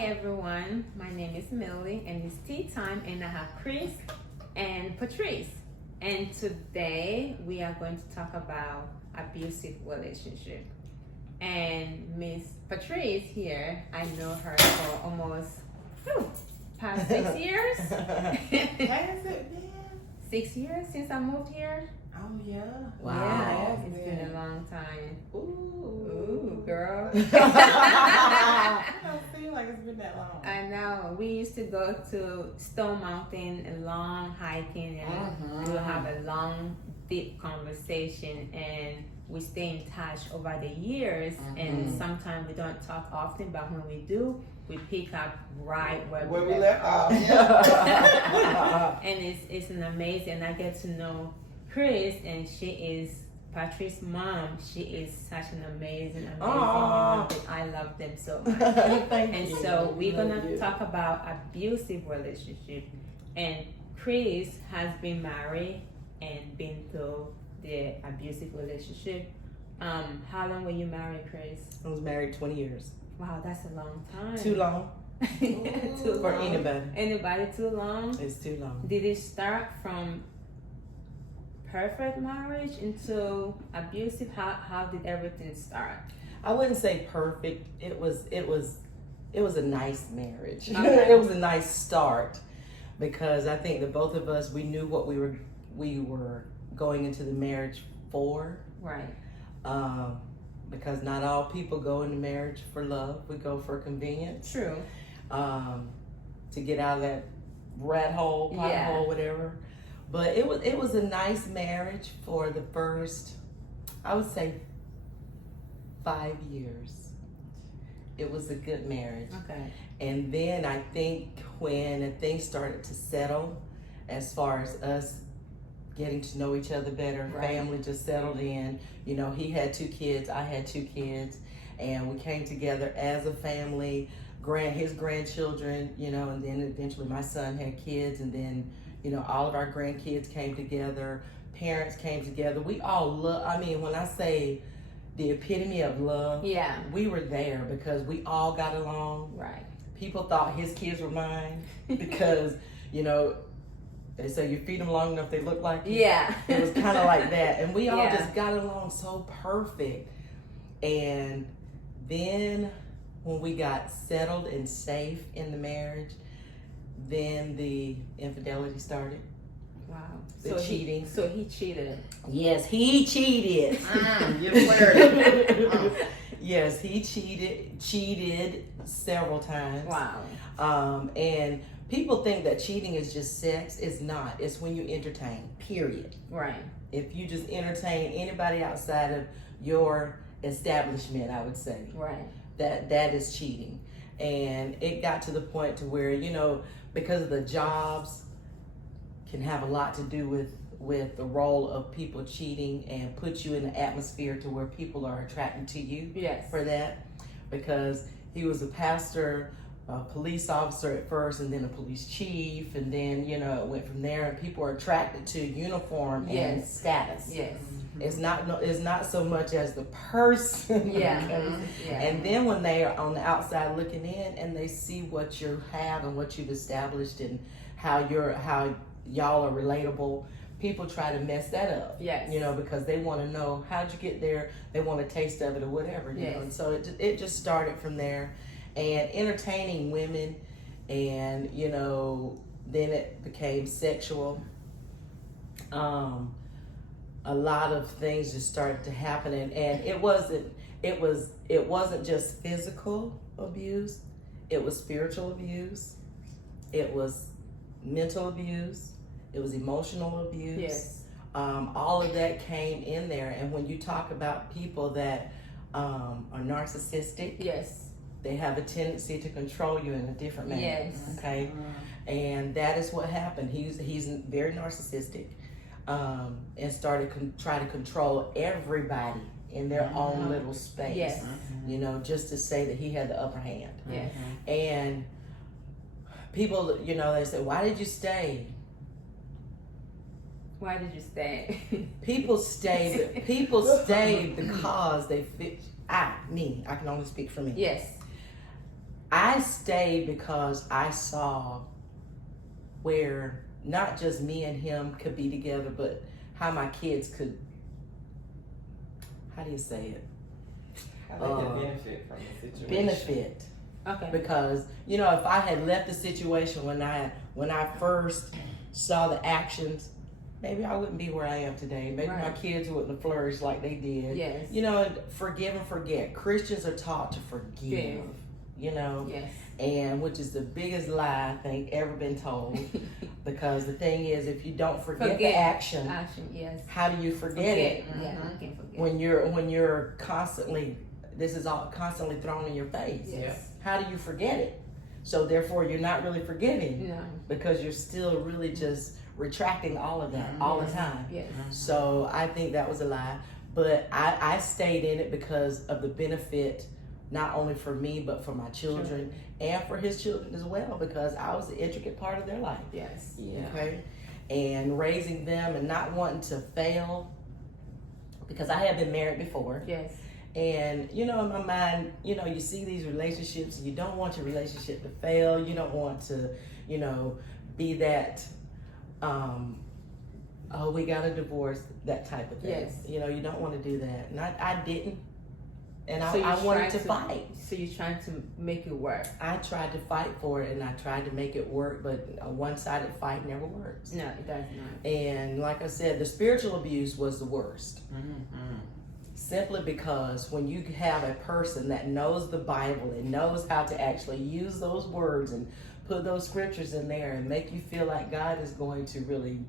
everyone. My name is Millie and it's tea time and I have Chris and Patrice. And today we are going to talk about abusive relationship. And Miss Patrice here, I know her for almost past 6 years. Has it been? 6 years since I moved here. Oh yeah. Wow. Yeah, it's been a long time. Ooh, girl. It don't seem like it's been that long. I know. We used to go to Stone Mountain and long hiking and we'll have a long, deep conversation and we stay in touch over the years and sometimes we don't talk often, but when we do, we pick up right where we left off. And it's an amazing, I get to know Chris, and she is Patrice's mom. She is such an amazing human being. I love them so much. And so we're gonna talk about abusive relationship. And Chris has been married and been through the abusive relationship. How long were you married, Chris? I was married 20 years. Wow, that's a long time. Too long. Too For long. anybody. Anybody too long? It's too long. Did it start from perfect marriage into abusive? How did everything start? I wouldn't say perfect. It was a nice marriage. Okay. It was a nice start because I think that both of us, we knew what we were going into the marriage for. Right. Because not all people go into marriage for love. We go for convenience. True. To get out of that rat hole, pothole, whatever. But it was a nice marriage for the first, I would say, 5 years. It was a good marriage. Okay. And then I think when things started to settle, as far as us getting to know each other better, family just settled in. You know, he had 2 kids, I had 2 kids, and we came together as a family, his grandchildren, you know, and then eventually my son had kids, and then, you know, all of our grandkids came together, parents came together. We all love, I mean, when I say the epitome of love, we were there because we all got along. Right. People thought his kids were mine because, you know, they say you feed them long enough, they look like you. Yeah. It was kind of like that. And we all just got along so perfect. And then when we got settled and safe in the marriage, then the infidelity started. Wow. The cheating. So he cheated. Yes, he cheated. Yes, he cheated several times. Wow. And people think that cheating is just sex. It's not. It's when you entertain, period. Right. If you just entertain anybody outside of your establishment, I would say. Right. That is cheating. And it got to the point to where, you know, because of the jobs can have a lot to do with the role of people cheating and put you in the atmosphere to where people are attracted to you for that. Because he was a pastor, a police officer at first, and then a police chief, and then, you know, it went from there, and people are attracted to uniform and status. Yes. It's not so much as the person. And then when they are on the outside looking in and they see what you have and what you've established and how y'all are relatable, people try to mess that up. Yes. You know, because they want to know how'd you get there. They want a taste of it or whatever. You know, and so it just started from there, and entertaining women, and you know, then it became sexual. A lot of things just started to happen, and it wasn't just physical abuse, it was spiritual abuse, it was mental abuse, it was emotional abuse. Yes. All of that came in there, and when you talk about people that are narcissistic, they have a tendency to control you in a different manner. Yes. Okay. And that is what happened. He's very narcissistic. And started try to control everybody in their own little space. You know, just to say that he had the upper hand. And people, you know, they say, "Why did you stay?" Why did you stay? People stayed. People stayed because they fit. I can only speak for me. Yes. I stayed because I saw where not just me and him could be together, but how my kids could, how do you say it? How they could benefit from the situation. Benefit. Okay. Because, you know, if I had left the situation when I first saw the actions, maybe I wouldn't be where I am today. Maybe my kids wouldn't have flourished like they did. Yes. You know, and forgive and forget. Christians are taught to forgive. Yes. You know? Yes. And which is the biggest lie I think ever been told. Because the thing is, if you don't forget the action, yes. how do you forget it? Yeah, you can forget. When you're constantly, this is all constantly thrown in your face. Yes. How do you forget it? So therefore, you're not really forgetting No. because you're still really just retracting all of that all the time. Yes. So I think that was a lie. But I stayed in it because of the benefit, not only for me, but for my children and for his children as well, because I was an intricate part of their life. Yes. Yeah. Okay. And raising them and not wanting to fail, because I had been married before. Yes. And, you know, in my mind, you know, you see these relationships and you don't want your relationship to fail. You don't want to, you know, be that, oh, we got a divorce, that type of thing. Yes. You know, you don't want to do that. And I didn't. And So I wanted to fight. So you're trying to make it work. I tried to fight for it and I tried to make it work, but a one-sided fight never works. No, it does not. And like I said, the spiritual abuse was the worst. Mm-hmm. Simply because when you have a person that knows the Bible and knows how to actually use those words and put those scriptures in there and make you feel like God is going to really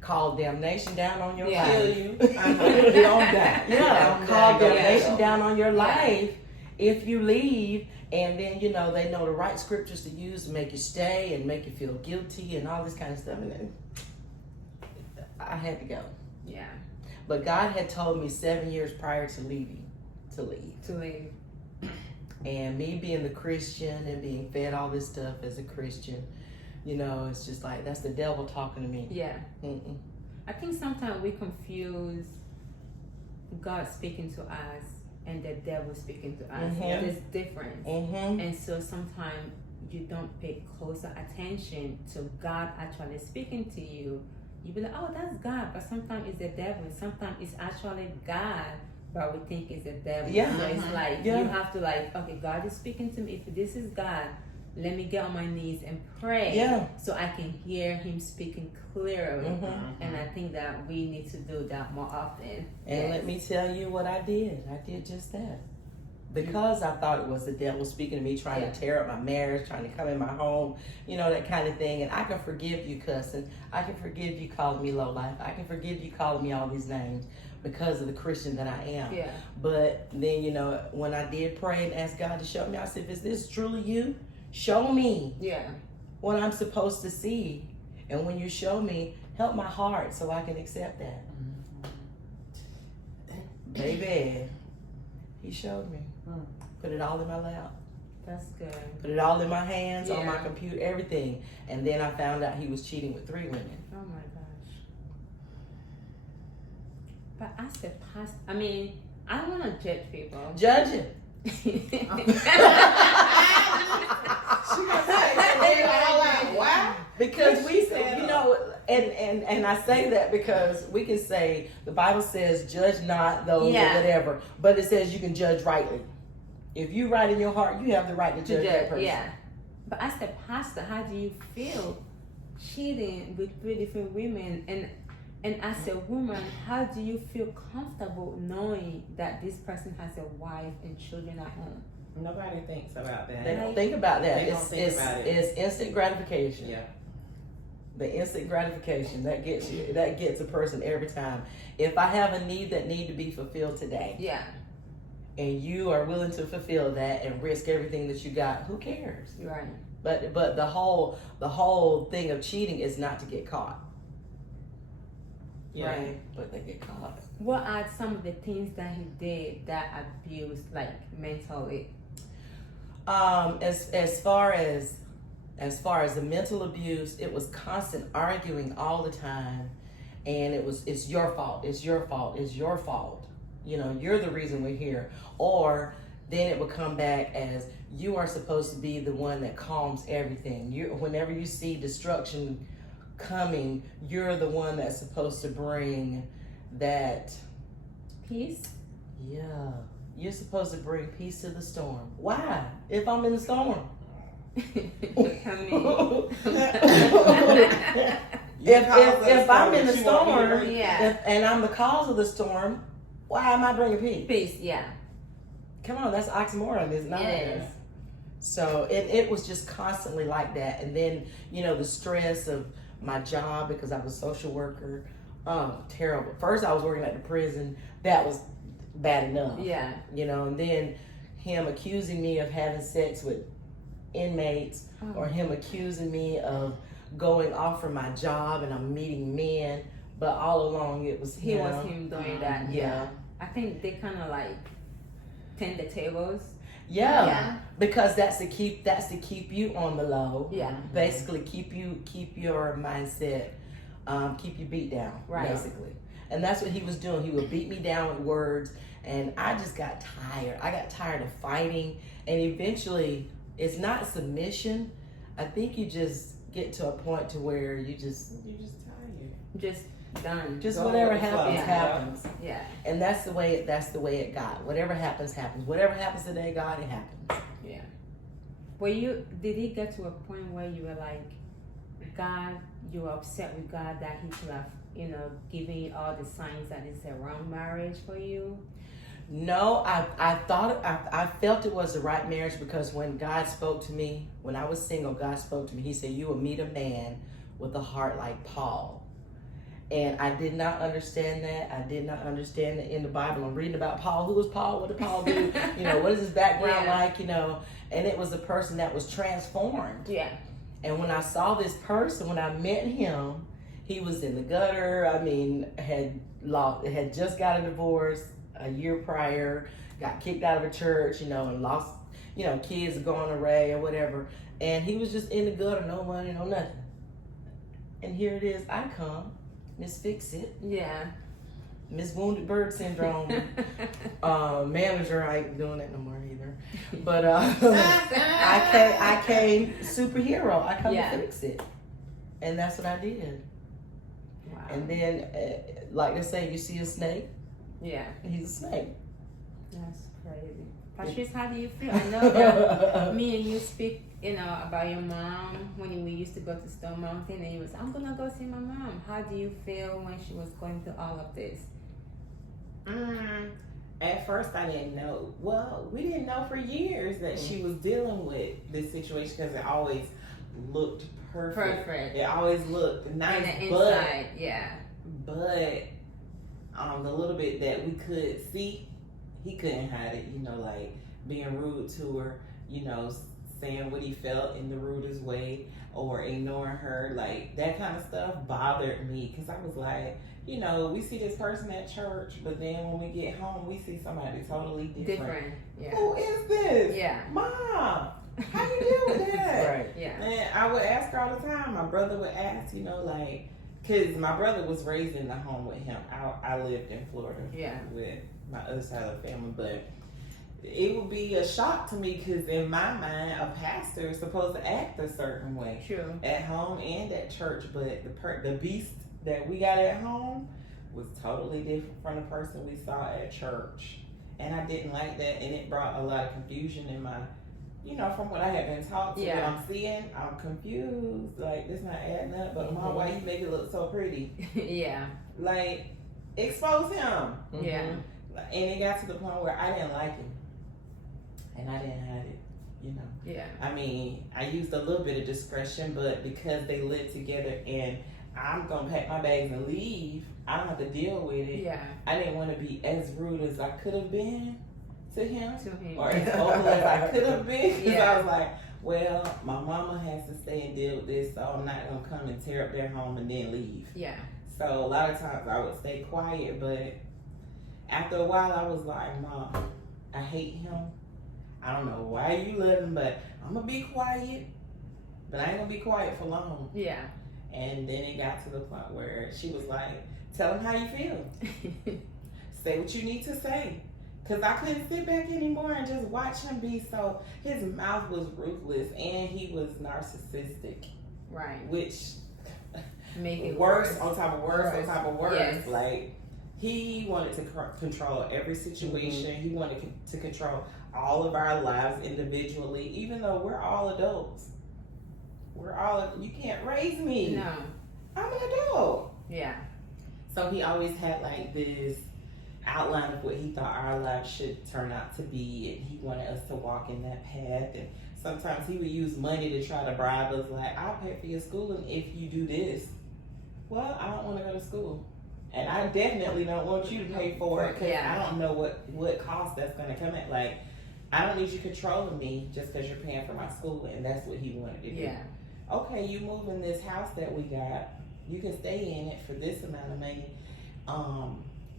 call damnation down on your life. Kill you. Get on that. Yeah, call damnation down on your life if you leave. And then, you know, they know the right scriptures to use to make you stay and make you feel guilty and all this kind of stuff. And then I had to go. Yeah. But God had told me 7 years prior to leaving, to leave. And me being the Christian and being fed all this stuff as a Christian, you know, it's just like, that's the devil talking to me. Yeah. Mm-mm. I think sometimes we confuse God speaking to us and the devil speaking to us. Mhm. There's difference. Mm-hmm. And so sometimes you don't pay closer attention to God actually speaking to you. You be like, oh, that's God, but sometimes it's the devil. Sometimes it's actually God, but we think it's the devil. Yeah. So it's like Yeah. you have to like, okay, God is speaking to me. If this is God, let me get on my knees and pray, so I can hear Him speaking clearly. Mm-hmm. And I think that we need to do that more often. And let me tell you what I did. I did just that. Because I thought it was the devil speaking to me, trying to tear up my marriage, trying to come in my home, you know, that kind of thing. And I can forgive you cussing. I can forgive you calling me low life. I can forgive you calling me all these names because of the Christian that I am. Yeah. But then, you know, when I did pray and ask God to show me, I said, is this truly you? Show me what I'm supposed to see. And when you show me, help my heart so I can accept that. Baby, He showed me. Put it all in my lap. That's good. Put it all in my hands, on my Yeah. computer, everything. And then I found out he was cheating with 3 women. Oh my gosh. But as a pastor, I mean, I don't want to judge people. Judge him. She gonna say that out loud. Why? Because we, said you know, and I say that because we can say the Bible says judge not those or whatever, but it says you can judge rightly. If you right in your heart, you have the right to judge that person. Yeah. But as a pastor, how do you feel cheating with 3 different women? And as a woman, how do you feel comfortable knowing that this person has a wife and children at home? Nobody thinks about that. They don't think about that. They don't think about it. It's instant gratification. Yeah. The instant gratification that gets a person every time. If I have a need that need to be fulfilled today, and you are willing to fulfill that and risk everything that you got, who cares? Right. But the whole thing of cheating is not to get caught. Yeah. Right? But they get caught. What are some of the things that he did that abused, like mentally? As far as the mental abuse, it was constant arguing all the time, and it's your fault. You know, you're the reason we're here. Or then it would come back as you are supposed to be the one that calms everything. Whenever you see destruction coming, you're the one that's supposed to bring that peace. Yeah, you're supposed to bring peace to the storm. Why? If I'm in the storm. If I'm in the storm, and I'm the cause of the storm, why am I bringing peace? Peace, yeah. Come on, that's oxymoron, is not it? So it was just constantly like that. And then, you know, the stress of my job, because I was a social worker, terrible. First I was working at the prison. That was bad enough. Yeah. You know, and then him accusing me of having sex with inmates, or him accusing me of going off from my job and I'm meeting men, but all along it was him. He was him doing that. Yeah. I think they kind of like tend the tables. Yeah, because that's to keep you on the low. Yeah, basically keep your mindset, keep you beat down. Right. Basically, and that's what he was doing. He would beat me down with words, and I just got tired. I got tired of fighting, and eventually, it's not submission. I think you just get to a point to where you just tired. Just done. Just whatever happens, happens. Yeah. And that's the way it got. Whatever happens, happens. Whatever happens today, God, it happens. Yeah. Did it get to a point where you were like, God, you were upset with God that he could have, you know, given you all the signs that it's a wrong marriage for you? No, I felt it was the right marriage, because when God spoke to me, when I was single, God spoke to me. He said, you will meet a man with a heart like Paul. And I did not understand that. I did not understand that in the Bible. I'm reading about Paul. Who was Paul? What did Paul do? You know, what is his background like? You know, and it was a person that was transformed. Yeah. And when I saw this person, when I met him, he was in the gutter. I mean, had just got a divorce a year prior, got kicked out of a church, you know, and lost, you know, kids going away or whatever. And he was just in the gutter, no money, no nothing. And here it is, I come. Miss Fix It. Yeah. Miss Wounded Bird Syndrome. Manager, I ain't doing that no more either. But I came superhero. I come to fix it. And that's what I did. Wow. And then, like they say, you see a snake. Yeah. He's a snake. That's crazy. Patrice, how do you feel? I know that me and you speak, you know, about your mom when we used to go to Stone Mountain, and you was, I'm gonna go see my mom. How do you feel when she was going through all of this? At first, I didn't know. Well, we didn't know for years that she was dealing with this situation, because it always looked perfect. It always looked nice, on the inside, But the little bit that we could see, he couldn't hide it, you know, like being rude to her, you know, saying what he felt in the rudest way, or ignoring her, like that kind of stuff bothered me, because I was like, you know, we see this person at church, but then when we get home, we see somebody totally different. Yeah. Who is this? Yeah. Mom, how you deal with that? Right. Yeah. And I would ask her all the time. My brother would ask, you know, like, because my brother was raised in the home with him. I lived in Florida with my other side of the family, but it would be a shock to me, because in my mind, a pastor is supposed to act a certain way. True. At home and at church, but the beast that we got at home was totally different from the person we saw at church. And I didn't like that, and it brought a lot of confusion in my, you know, from what I had been taught to what I'm seeing, I'm confused. Like, this not adding up, but Mom, why you make it look so pretty? Yeah. Like, expose him. Yeah. And it got to the point where I didn't like him. And I didn't have it, you know. Yeah. I mean, I used a little bit of discretion, but because they lived together and I'm going to pack my bags and leave, I don't have to deal with it. Yeah. I didn't want to be as rude as I could have been to him. Or as Yeah. old as I could have been. Because Yeah. I was like, well, my mama has to stay and deal with this, so I'm not going to come and tear up their home and then leave. Yeah. So a lot of times I would stay quiet, but after a while I was like, Mom, I hate him. I don't know why you love him, but I'm going to be quiet. But I ain't going to be quiet for long. Yeah. And then it got to the point where she was like, tell him how you feel. Say what you need to say. Because I couldn't sit back anymore and just watch him be so. His mouth was ruthless and he was narcissistic. Right. Which make it worse on top of worse on top of worse. Yes. Like, he wanted to control every situation. He wanted to control all of our lives individually, even though we're all adults. You can't raise me. No. I'm an adult. Yeah. So he always had like this outline of what he thought our lives should turn out to be, and he wanted us to walk in that path. And sometimes he would use money to try to bribe us, like, I'll pay for your schooling if you do this. Well, I don't want to go to school, and I definitely don't want you to pay for it, because I don't know what cost that's going to come at. Like, I don't need you controlling me just because you're paying for my school. And that's what he wanted to do. Yeah. Okay, you move in this house that we got, you can stay in it for this amount of money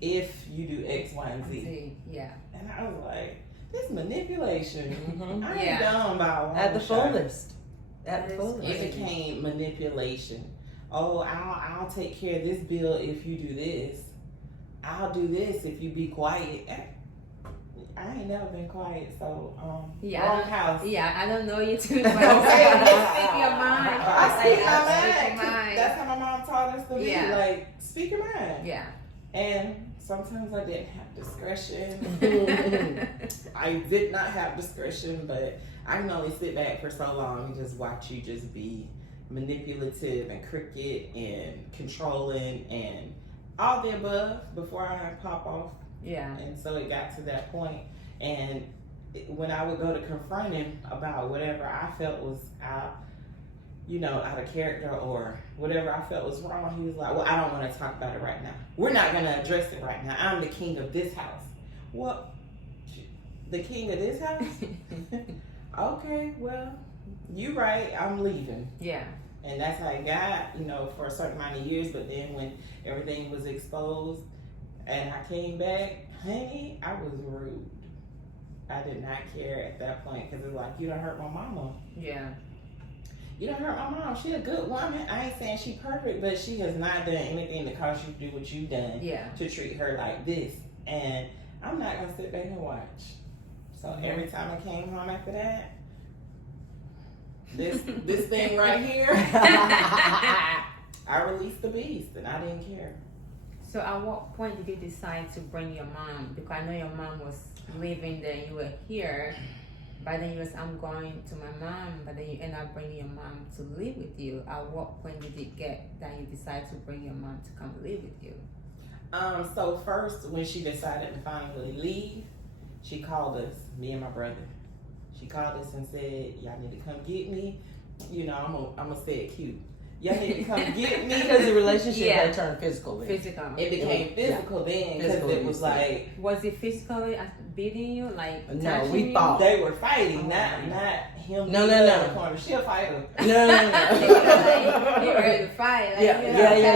if you do X, Y, and Z. Yeah. And I was like, this manipulation. I ain't Yeah. done by a At the long shot. fullest. At the fullest. It became manipulation. Oh, I'll take care of this bill if you do this. I'll do this if you be quiet. I ain't never been quiet, so wrong house. Yeah, I don't know you too much. You speak your mind. I speak my speak mind. mind. That's how my mom taught us to be. Yeah. Like, speak your mind. Yeah. And sometimes I didn't have discretion. I did not have discretion, but I can only sit back for so long and just watch you just be manipulative and crooked and controlling and all the above before I pop off. Yeah. And so it got to that point, and when I would go to confront him about whatever I felt was out of character or whatever I felt was wrong, he was like, well, I don't want to talk about it right now. We're not going to address it right now. I'm the king of this house. Well, the king of this house? Okay, well, you right, I'm leaving. Yeah. And that's how it got, for a certain amount of years. But then when everything was exposed and I came back, honey, I was rude. I did not care at that point, because it's like, you done hurt my mama. Yeah. You done hurt my mom. She a good woman. I ain't saying she perfect, but she has not done anything to cause you to do what you done to treat her like this. And I'm not going to sit back and watch. So every time I came home after that, this thing right here, I released the beast, and I didn't care. So at what point did you decide to bring your mom? Because I know your mom was living there, you were here, but then you was, I'm going to my mom, but then you end up bringing your mom to live with you. At what point did it get that you decided to bring your mom to come live with you? So first, when she decided to finally leave, she called us, me and my brother. She called us and said, y'all need to come get me. I'm gonna say it cute. Y'all need to come get me. Because the relationship had turned physical then. Physical. It became physical then, because it was like... Was it physically beating you? Like, no, we fought. They were fighting, not him. No. She'll fight her. No. You ready to fight. Like,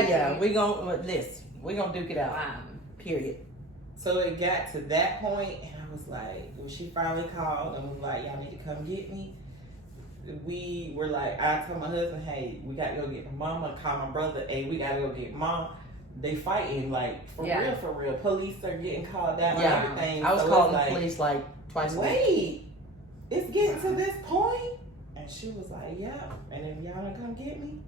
Yeah. We gonna duke it out. Wow. Period. So it got to that point, and I was like, when she finally called and was like, y'all need to come get me, we were like, I told my husband, hey, we got to go get my mama. Call my brother, hey, we got to go get mom. They fighting, like, for real. Police are getting called out and everything. I was calling the police like twice a week. Wait, it's getting to this point? And she was like, yeah. And if y'all don't come get me,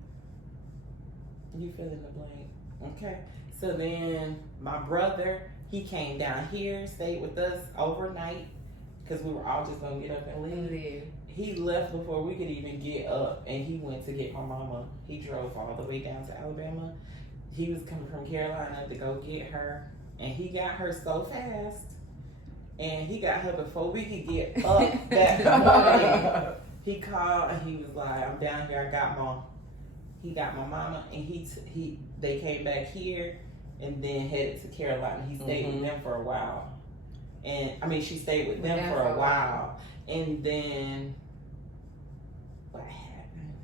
you fill in the blank. Okay. So then my brother, he came down here, stayed with us overnight, because we were all just going to get up and leave. He left before we could even get up, and he went to get my mama. He drove all the way down to Alabama. He was coming from Carolina to go get her, and he got her so fast, and he got her before we could get up that morning. He called, and he was like, I'm down here, I got mom. He got my mama, and they came back here, and then headed to Carolina. He stayed with them for a while. She stayed with them for a while. And then, what happened?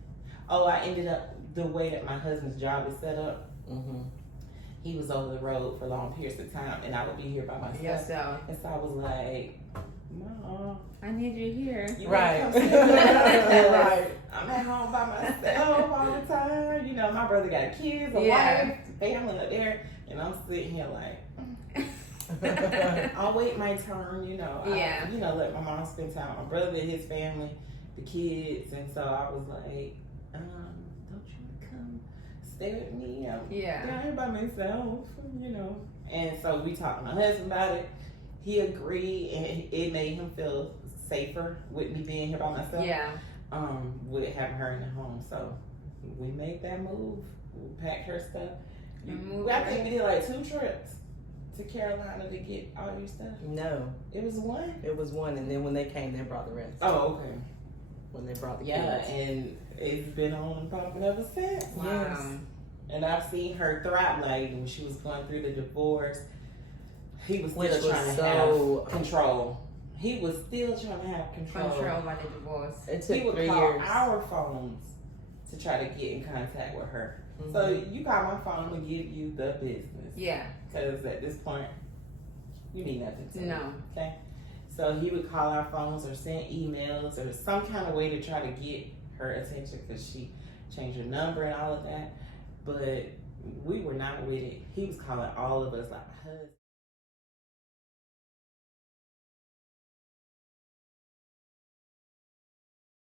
Oh, I ended up, the way that my husband's job is set up, he was over the road for long periods of time, and I would be here by myself. And so I was like, Mom, I need you here. Right. Right. I'm at home by myself all the time. My brother got kids, a wife, family up there, and I'm sitting here like, I'll wait my turn, you know. Yeah. Let my mom spend time with my brother, his family, the kids. And so I was like, don't you want to come stay with me? I'm down here by myself, And so we talked to my husband about it. He agreed, and it made him feel safer with me being here by myself. Yeah. With having her in the home. So we made that move. We packed her stuff. I think we did like 2 trips to Carolina to get all your stuff. No. It was one? It was one, and then when they came, they brought the rest. Oh, okay. When they brought the kids. Yeah, and it's been on and popping ever since. Wow. Yes. And I've seen her thrive. Like when she was going through the divorce, he was Which still was trying to so- have control. He was still trying to have control. Control by the divorce. It took He would 3 call years. our phones to try to get in contact with her. Mhm. So you call my phone and give you the business. Yeah. Because at this point, you need nothing to No. Okay? So he would call our phones or send emails or some kind of way to try to get her attention because she changed her number and all of that. But we were not with it. He was calling all of us like, husband.